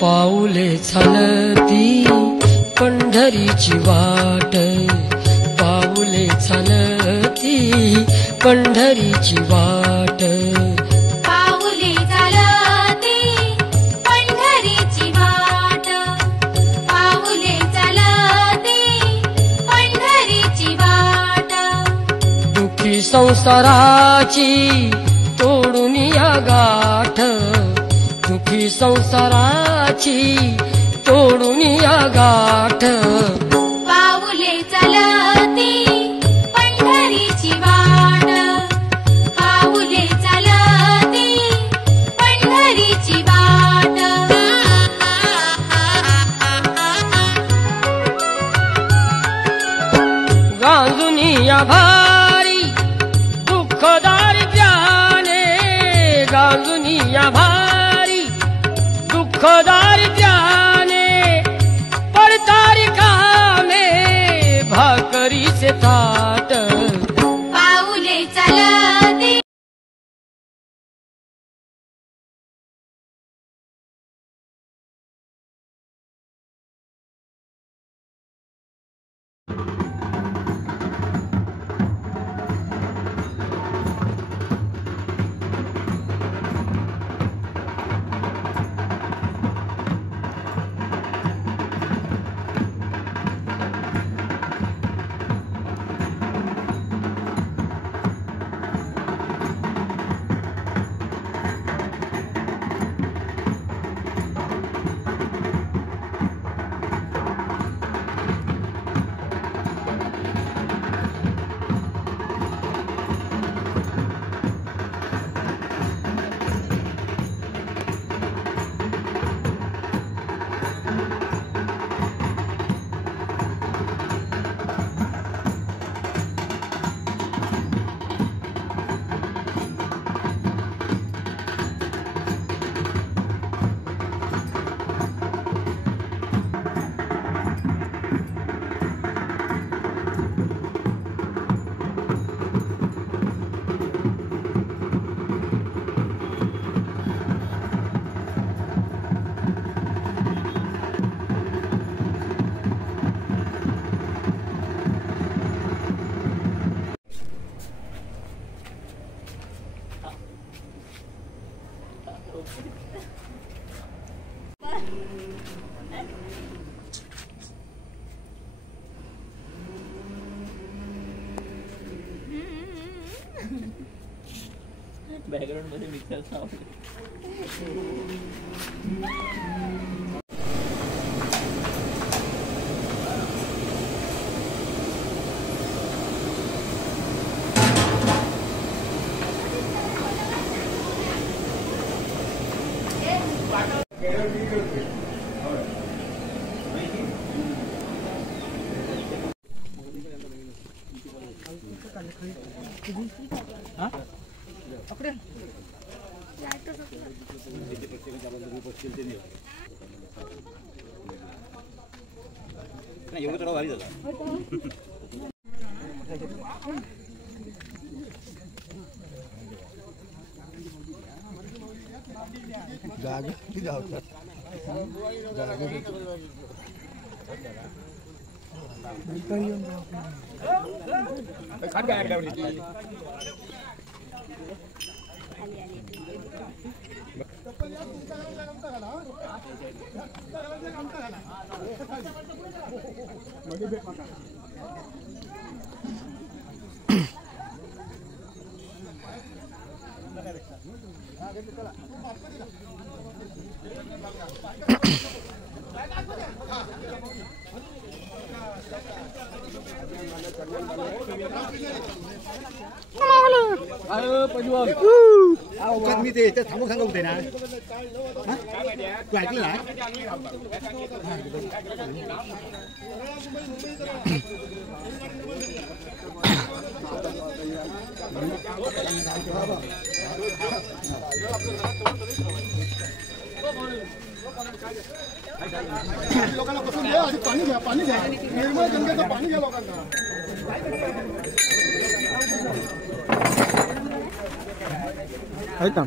पाऊले चालती पंढरीची वाट, पाऊले चालती पंढरीची वाट, पाऊले चालती पंढरीची वाट, पाऊले चालती पंढरीची वाट, दुखी संसाराची तोडून या गाठ, दुखी संसाराची तोडून या गाठ, पाऊले चालती पंढरीची वाट, पाऊले चालती पंढरीची वाट, गांजुनी या भारी दुःखदार ज्ञाने, गांजुनी या भारी दुःखदार ज्ञाने, पडतारी कामे भाकरीचे ताट, पाऊले चालती बॅकग्राऊंड मध्ये मिक्सर साऊंड एवढं थोडं भारी झालं जागा किती धावतात मी ते थांबून सांगत होते ना तू ऐकलं ना लोकांना बसून द्या आधी पाणी घ्या निर्मळ गंगेचं पाणी घ्या लोकांना आहे का?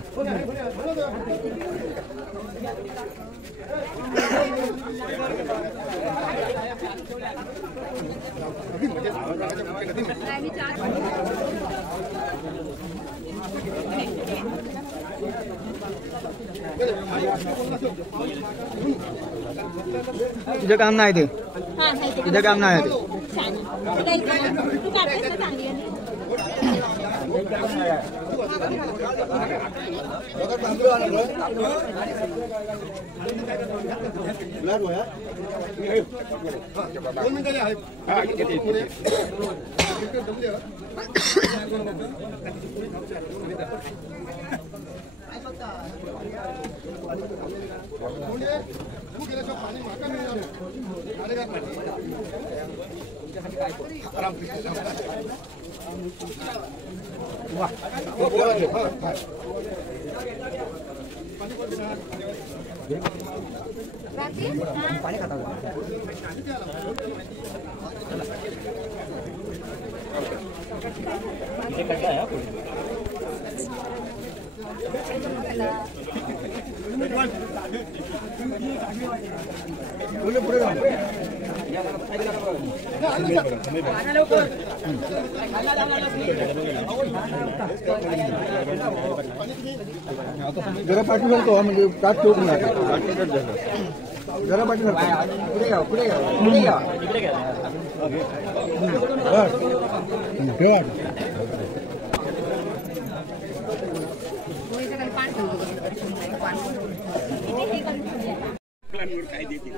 तुझं काम नाही ते, तुझं काम नाही ते. पाणी खाता जरा पाठी घालतो म्हणजे ताट ठेवून जरा पाठी पुढे घ्या पुढे घ्या पुढे घ्या काय देतील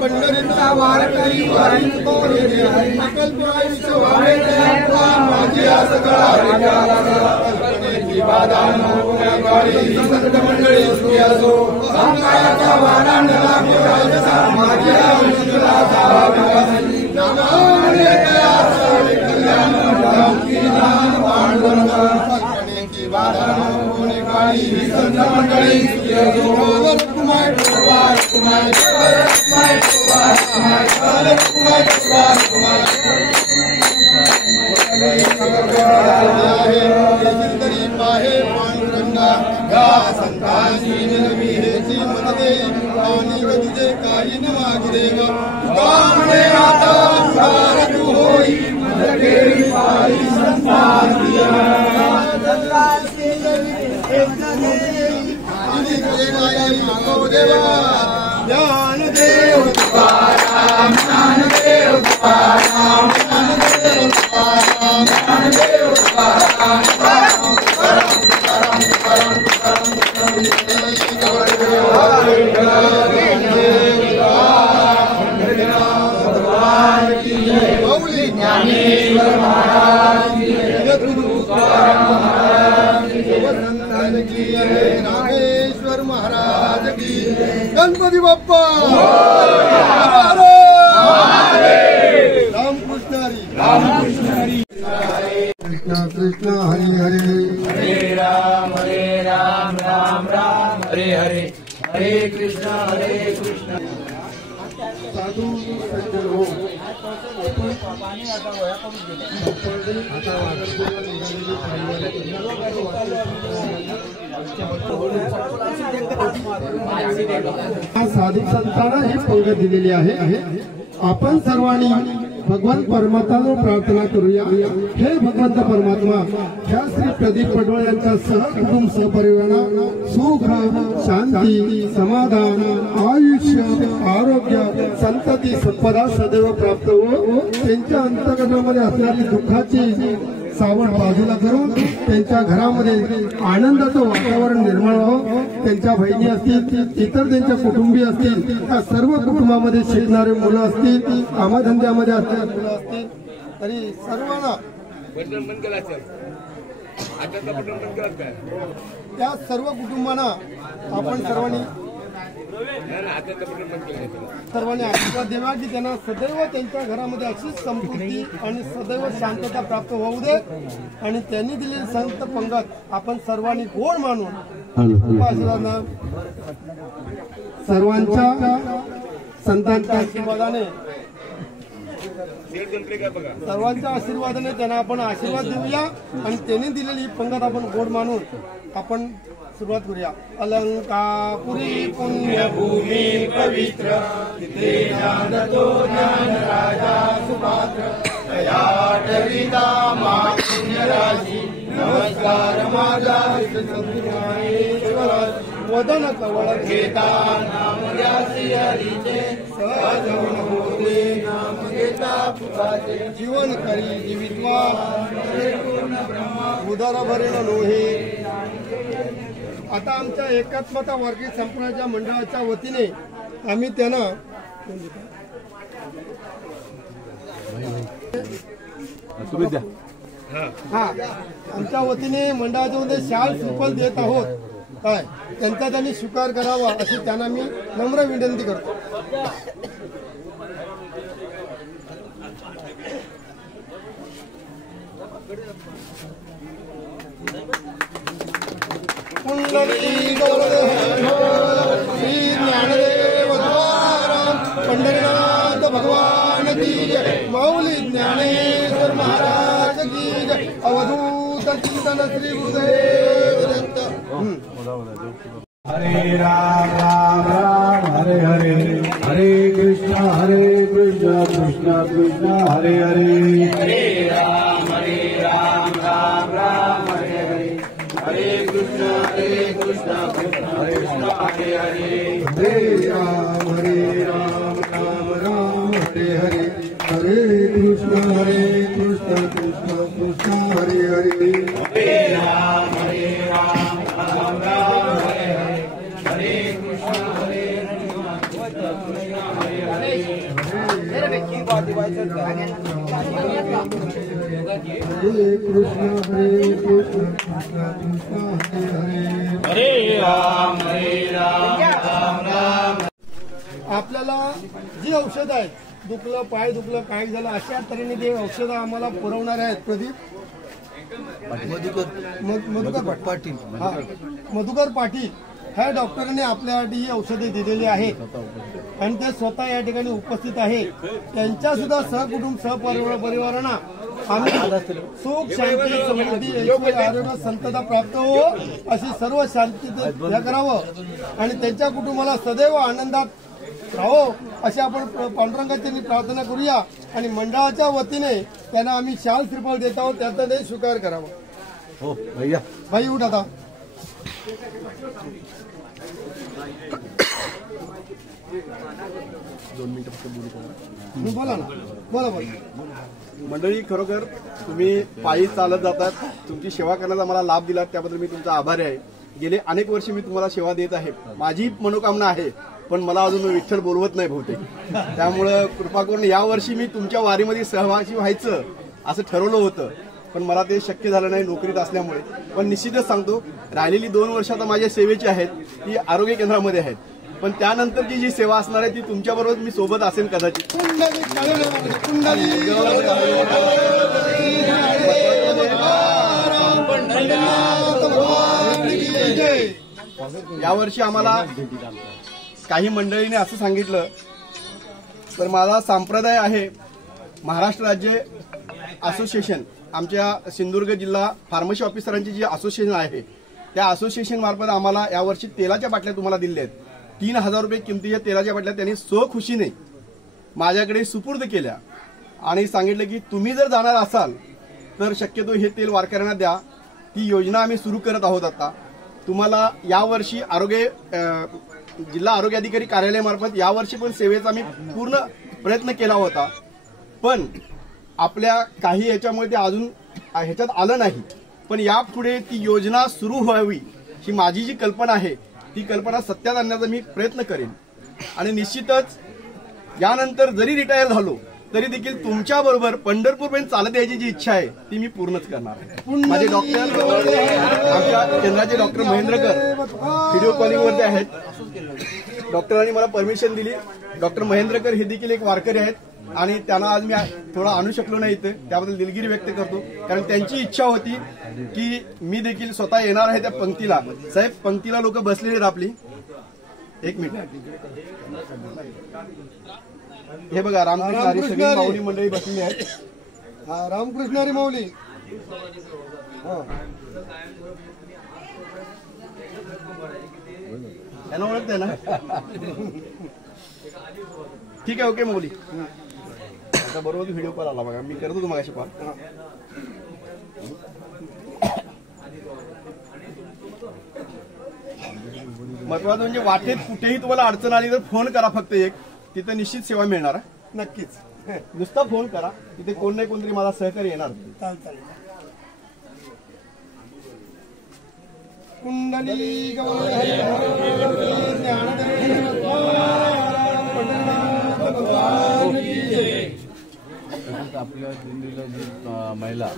पंढरीचा वार नागेश्वर महाराज की गणपती बाप्पा रामकृष्ण हरी कृष्ण कृष्ण हरी हरे हरे राम राम राम हरे हरे हरे कृष्ण साधू सज्जन हो साधू संतांना ही पंगत दिलेली आहे. आपण सर्वांनी भगवान परमात्म्याला प्रार्थना करूया. हे भगवंत परमात्मा ह्या श्री प्रदीप पडवळ यांच्या सहकुटुंब सहपरिवारांना सुख शांती समाधान आयुष्य आरोग्य संतती संपदा सदैव प्राप्त हो. त्यांच्या अंतःकरणामध्ये असणारी दुःखाची सावट बाजूला करून त्यांच्या घरामध्ये आनंदाचं वातावरण निर्माण व्हावं. त्यांच्या बहिणी असतील, इतर त्यांच्या कुटुंबीय असतील, त्या सर्व कुटुंबामध्ये शिकणारे मुलं असतील, कामधंद्यामध्ये असणारे मुलं असतील, तरी सर्वांना त्या सर्व कुटुंबांना आपण सर्वांनी आशीर्वाद द्यावा की त्यांना सदैव त्यांच्या घरामध्ये अशीच समृद्धी आणि सदैव शांतता प्राप्त होऊ दे. आणि त्यांनी दिलेली संत पंगत आपण सर्वांनी गोड मानून आशीर्वाद सर्वांच्या संतांच्या आशीर्वादाने त्यांना आपण आशीर्वाद देऊया. आणि त्यांनी दिलेली पंगत आपण गोड मानून आपण सुरुवात करूया. अलंकापुरी पुण्यभूमी पवित्र तिथे ज्ञानतो ज्ञान राजा सुपात्र तया ठविता मा पुण्यराशी नमस्कार माझा वदन कवळ घेता नाम घ्यासी हरीचे सहज होते नाम घेता पुराचे जीवन करी जीवित्वा उदर भरेन नोहे. आता आमच्या एकात्मता वारकरी संप्रदायाच्या मंडळाच्या वतीने आम्ही त्यांना आमच्या वतीने मंडळाच्या मध्ये शाल श्रीफल देत आहोत. काय त्यांचा त्यांनी स्वीकार करावा अशी त्यांना मी नम्र विनंती करतो. कुंडली श्री ज्ञानदेव पंढरीनाथ भगवान की जय. माऊली ज्ञानेश्वर महाराज की जय. अवधूत चिंतन श्री गुरुदेव दत्त. हरे राम राम राम हरे हरे हरे कृष्ण कृष्ण कृष्ण हरे हरे हरे राम राम राम हरे हरे हरे कृष्ण कृष्ण कृष्ण हरे हरे हरे राम राम राम हरे हरे हरे कृष्ण कृष्ण कृष्ण कृष्ण हरे हरे हरे राम राम राम हरे हरे हरे कृष्ण कृष्ण कृष्ण हरे हरे कृष्ण हरे राम राम राम. आपल्याला जी औषधं आहेत, दुखलं पाय दुखलं काय झालं अशा तऱ्हेने ते औषधं आम्हाला पुरवणार आहेत. प्रदीप मधुकर पाटील, मधुकर पाटील ह्या डॉक्टरांनी आपल्यासाठी ही औषधे दिलेली आहेत आणि ते स्वतः या ठिकाणी उपस्थित आहे. त्यांच्या सुद्धा सहकुटुंब सहपरिवारांना आम्ही सुख शांती समृद्धी ऐश्वर्य आरोग्य संतता प्राप्त हो अशी सर्व शांती करावं आणि त्यांच्या कुटुंबाला सदैव आनंदात राहो अशी आपण पांडुरंगाची प्रार्थना करूया आणि मंडळाच्या वतीने त्यांना आम्ही शाल श्रीफळ देत आहोत, त्याचा ते स्वीकार करावा. हो भैया भाई उठ आता. बोला ना, बोला बोला. मंडळी, खरोखर तुम्ही पायी चालत जातात, तुमची सेवा करण्याचा मला लाभ दिला त्याबद्दल मी तुमचा आभारी आहे. गेले अनेक वर्ष मी तुम्हाला सेवा देत आहे. माझी मनोकामना आहे पण मला अजून विठ्ठल बोलवत नाही बहुतेक. त्यामुळं कृपा करून यावर्षी मी तुमच्या वारीमध्ये सहभागी व्हायचं असं ठरवलं होतं पण मला ते शक्य झालं नाही नोकरीत असल्यामुळे. पण निश्चितच सांगतो, राहिलेली 2 वर्ष आता माझ्या सेवेची आहेत ती आरोग्य केंद्रामध्ये आहेत, पण त्यानंतरची जी सेवा असणार आहे ती तुमच्याबरोबर मी सोबत असेल कदाचित. यावर्षी आम्हाला काही मंडळीने असं सांगितलं, तर माझा संप्रदाय आहे महाराष्ट्र राज्य असोसिएशन, आमच्या सिंधुदुर्ग जिल्हा फार्मसी ऑफिसरांची जी असोसिएशन आहे त्या असोसिएशन मार्फत आम्हाला यावर्षी तेलाच्या बाटल्या तुम्हाला दिल्या आहेत. 3000 रुपये किमतीच्या तेलाच्या बाटल्या त्यांनी स्वखुशीने माझ्याकडे सुपूर्द केल्या आणि सांगितलं की तुम्ही जर जाणार असाल तर शक्यतो हे तेल वारकऱ्यांना द्या. ती योजना आम्ही सुरू करत आहोत. आता तुम्हाला यावर्षी जिल्हा आरोग्य अधिकारी कार्यालयामार्फत यावर्षी पण सेवेचा मी पूर्ण प्रयत्न केला होता, पण आपल्या काही याच्यामुळे ते अजून ह्याच्यात आलं नाही. पण यापुढे ती योजना सुरू व्हावी ही माझी जी कल्पना आहे ती कल्पना सत्यात आणण्याचा मी प्रयत्न करेन आणि निश्चितच यानंतर जरी रिटायर झालो तरी देखील तुमच्या बरोबर पंढरपूरपर्यंत चालत यायची जी इच्छा आहे ती मी पूर्णच करणार आहे. माझे डॉक्टर आमच्या केंद्राचे डॉक्टर महेंद्रकर व्हिडिओ कॉलिंगवरती आहेत. डॉक्टरांनी मला परमिशन दिली. डॉक्टर महेंद्रकर हे देखील एक वारकरी आहेत आणि त्यांना आज मी थोडा आणू शकलो नाही इथे, त्याबद्दल दिलगिरी व्यक्त करतो. कारण त्यांची इच्छा होती की मी देखील स्वतः येणार आहे त्या पंक्तीला. साहेब, पंक्तीला लोक बसलेले आहेत आपली. एक मिनिट, हे बघा रामकृष्ण हरी सगळी माऊली मंडळी बसलेली आहेत. रामकृष्ण हरी माऊली. त्यांना ओळखते ना? ठीक आहे, ओके माऊली. आता बरोबर व्हिडिओ कॉल आला बघा, मी करतो तुम्हाला अशी कॉल. महत्वाचं म्हणजे वाटेत कुठेही तुम्हाला अडचण आली तर फोन करा फक्त एक, तिथे निश्चित सेवा मिळणार. नक्कीच, नुसता फोन करा, तिथे कोण नाही कोणतरी मला सहकार्य येणार. चालेल. कुंडली आपल्या दिल्लीला जी महिला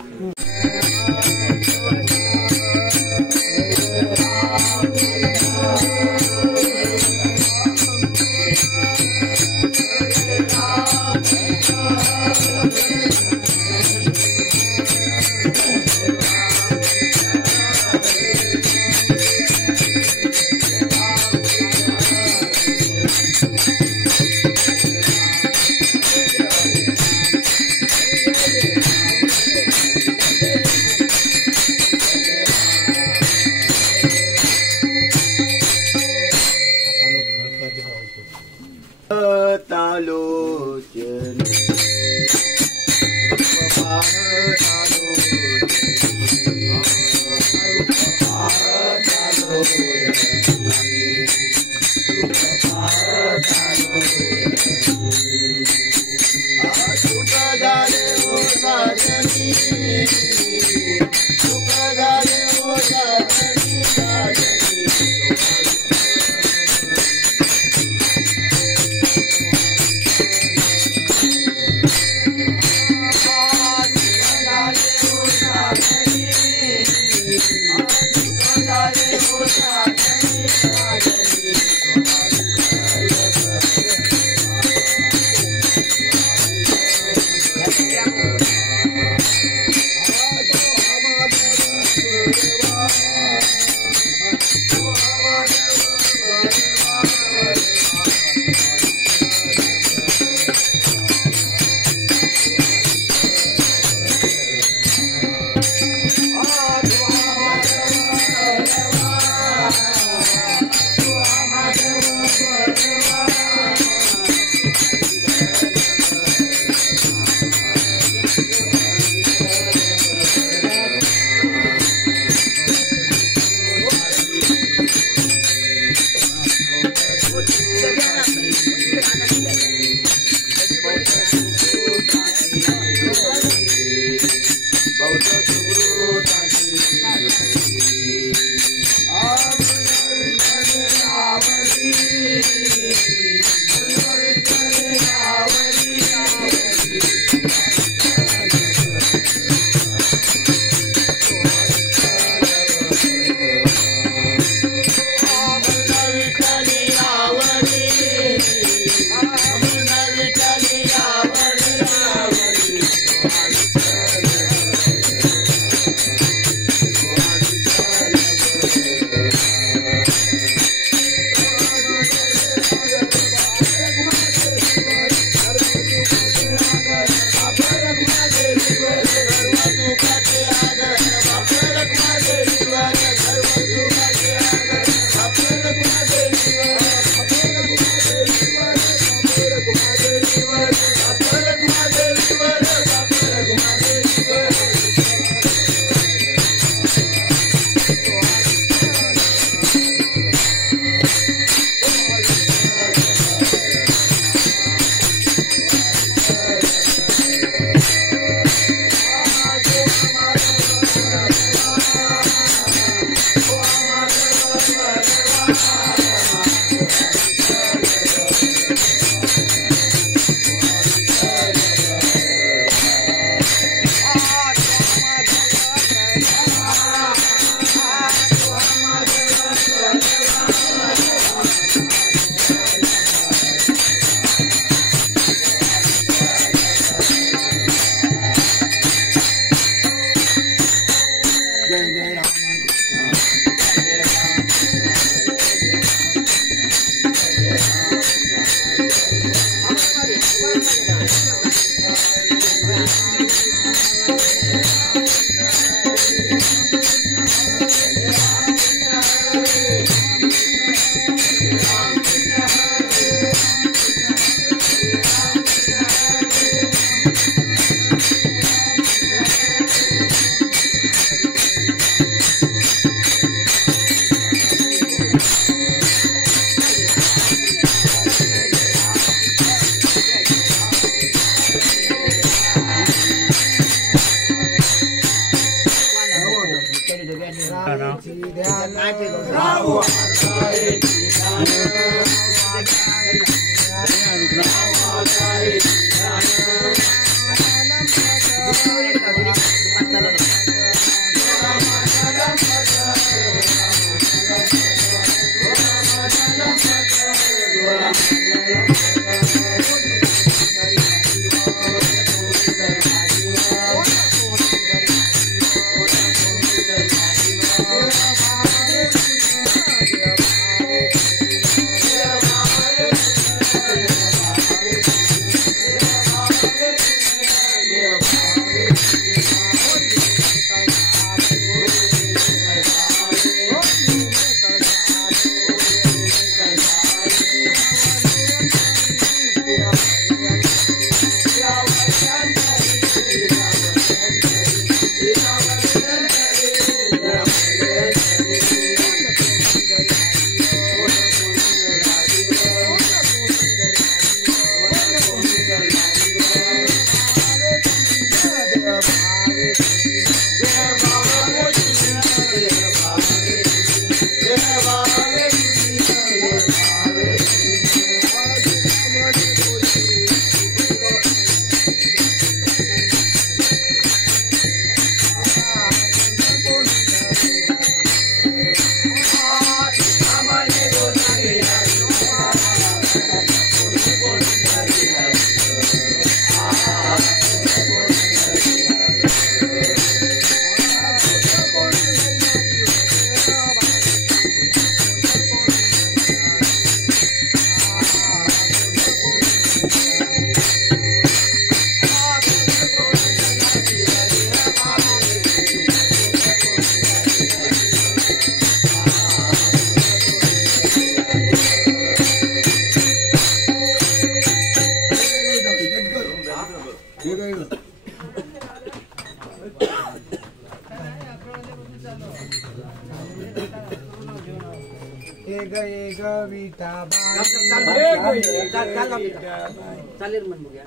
चालेल म्हण बघूया.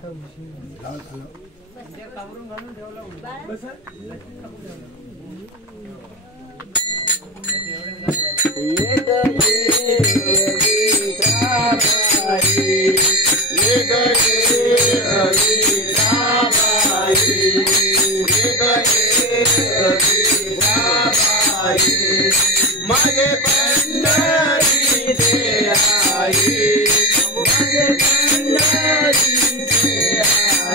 माझे पंढरी ते आई, माझे पंढरी ते आई,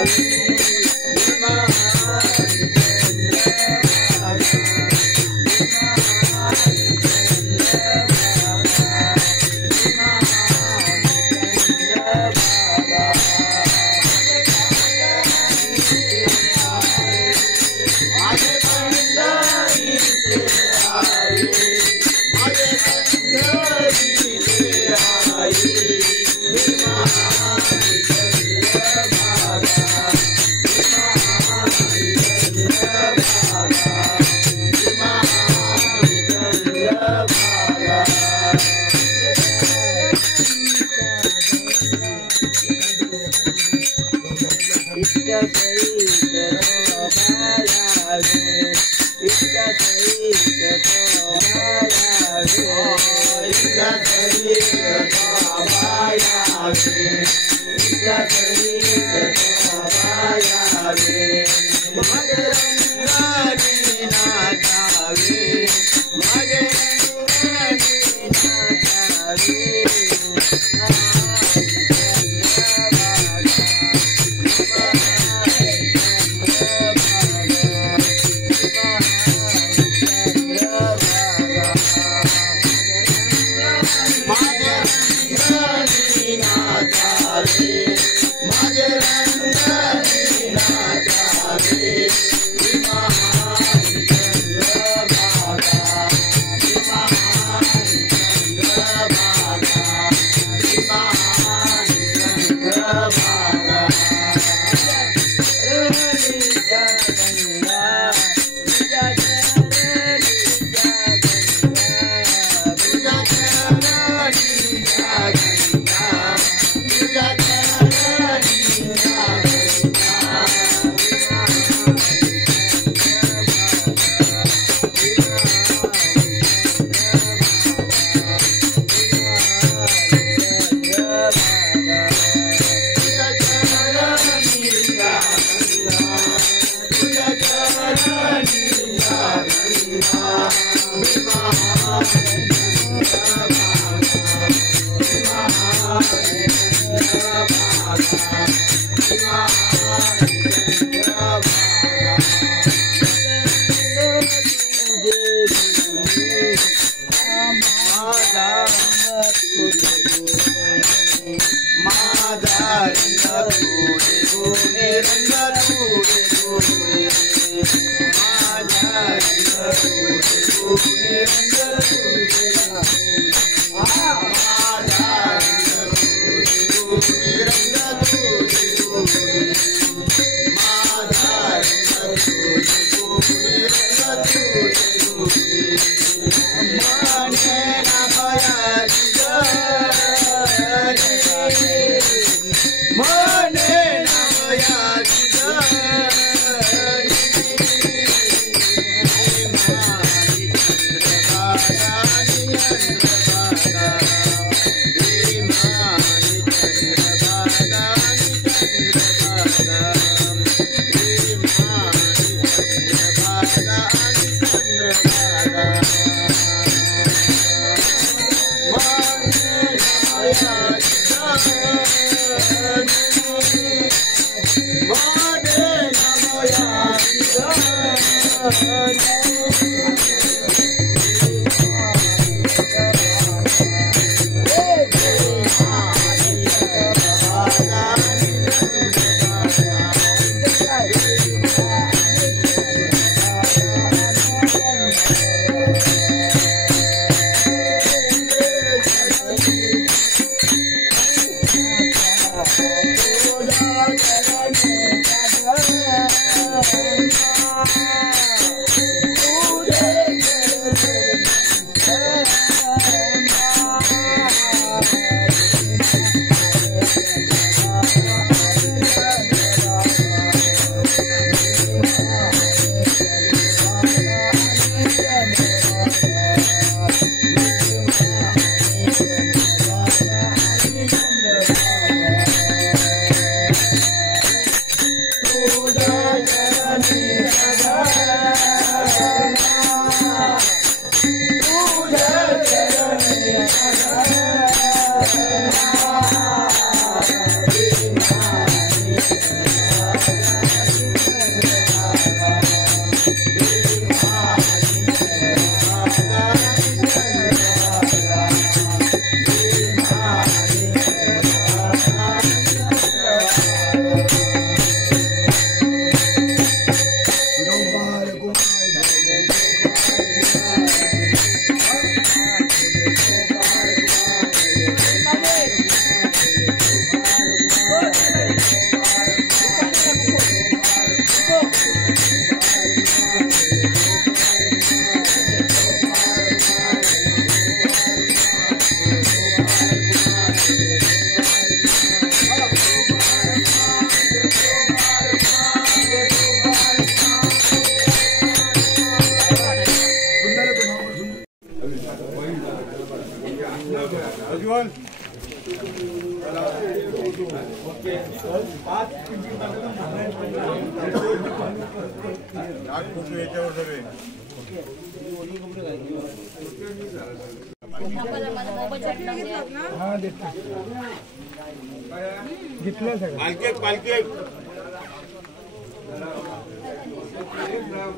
घेतलं सगळं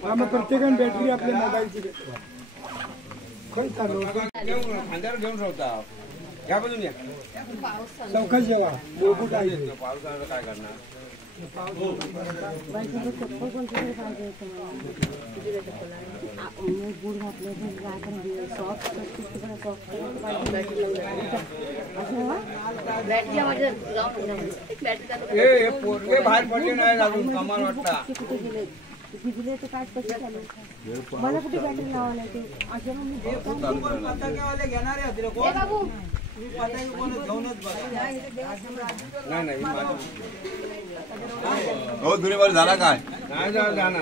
आम्ही प्रत्येकाने बॅटरी आपल्या मोबाईलची खरं चालू खांद्यावर घेऊन ठेवता या बाजून या चौकशी जेव्हा बोबूट आहे पावसाळ्यात काय करणार पोरगे बाहेर पडले नाही अजून कमाल वाटता मला कुठे बॅटरी लावायला ते घेणार आहे हो दुरीवर झाला काय नाही जाणार झाला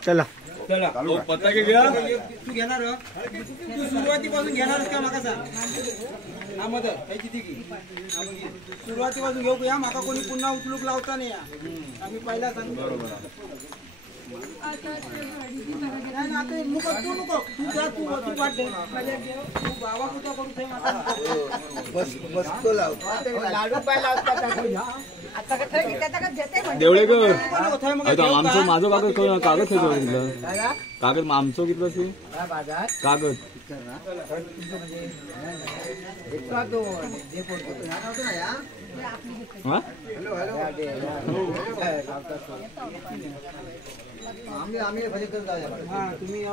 चला चला पताके घ्या तू घेणार तू सुरुवातीपासून घेणारच का माका सांग हा मदत त्याची ती सुरुवातीपासून घेऊ या माका कोणी पुन्हा उचलूक लावता नाही आम्ही पहिला सांगतो नाही नको तू नको तू जा तू वाट दे तू बाबा कुठं करू बसतो लाडू पाय लावतात देवळेकर आमचं माझं कागद ठेवतो कागद आमचं कितलं सी कागद तुम्ही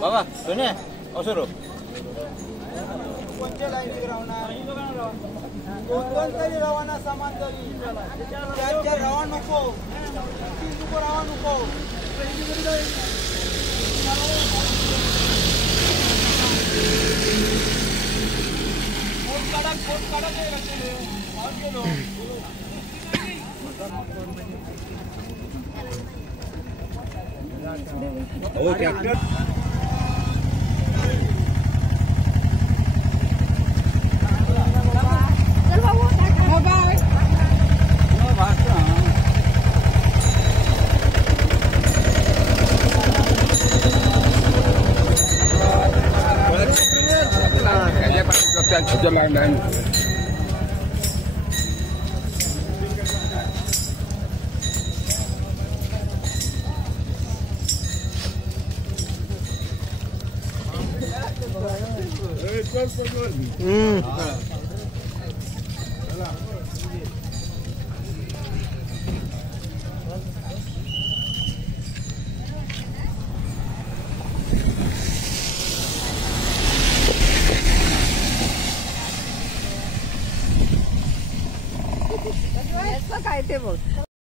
बाबा सोने असं रो कोणत्या लाईनीत राहणार दोन तरी रवाना सामान तरी चार रवा नको रवा नको हो ट्रॅक्टर काय ते बघ